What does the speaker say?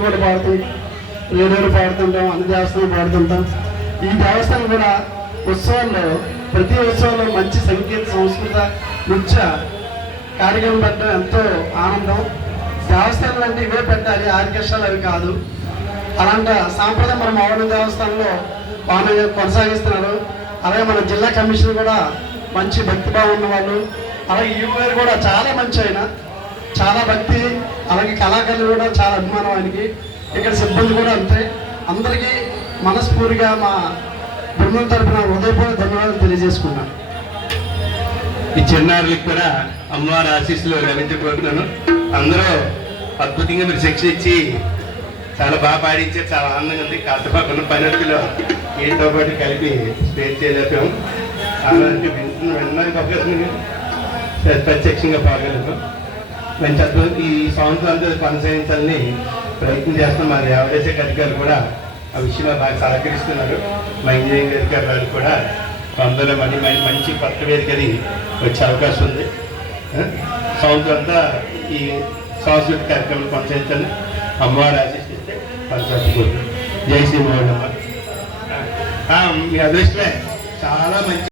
భజనలు కూడా పాడుతుంటాం, రేడియోలు పాడుతుంటాం, అన్ని దేవస్థానం పాడుతుంటాం. ఈ దేవస్థానం కూడా ఉత్సవాల్లో ప్రతి ఉత్సవంలో మంచి సంగీత సంస్కృత నృత్య కార్యక్రమం పెట్టడం ఎంతో ఆనందం. దేవస్థానాలు అంటే ఇవే పెట్టాలి, ఆర్కెస్ట్రాలు అవి కాదు. అలాంటి సాంప్రదాయం మన మావడ దేవస్థానంలో బాగా కొనసాగిస్తున్నారు. అలాగే మన జిల్లా కమిషనర్ కూడా మంచి భక్తిభావం ఉన్న వాళ్ళు. అలాగే ఈ పేరు కూడా చాలా మంచి ఆయన, చాలా భక్తి. అలాగే కళాకారులు కూడా చాలా అభిమానం ఆయనకి. ఇక్కడ సిబ్బంది కూడా అంతే. అందరికీ మనస్ఫూర్తిగా మా బృందం తరపున హృదయపూర్వక ధన్యవాదాలు తెలియజేసుకున్నాను. ఈ చిన్నారులకు కూడా అమ్మవారి ఆశీస్సులు లభించబోతున్నాను. అందరూ అద్భుతంగా మీరు శిక్ష ఇచ్చి చాలా బాగా పాడించారు, చాలా ఆనందంగా ఉంది. కాకపోతే పనిలో ఏతో పాటు కలిపి స్టేజ్ చేయలేపాము. అలాంటి వినడానికి అవకాశం ప్రత్యక్షంగా పాల్గొనలేదు. మంచి అద్భుతం. ఈ సంవత్సరాలతో కొనసాగించాలని ప్రయత్నం చేస్తున్నాం. మా దేవాదాయ అధికారులు కూడా ఆ విషయంలో బాగా సహకరిస్తున్నారు. మా ఇంజనీరింగ్ అధికారులు కూడా తొందరలో మంచి కొత్త వేదికది వచ్చే అవకాశం ఉంది. సంవత్సరం అంతా ఈ సాంస్కృతిక కార్యక్రమం కొనసాగించాలని అమ్మవారు ఆశిస్తే కొనసాగుతుంది. జై శ్రీ మోహనమ్మ. మీ అదృష్టమే చాలా మంచి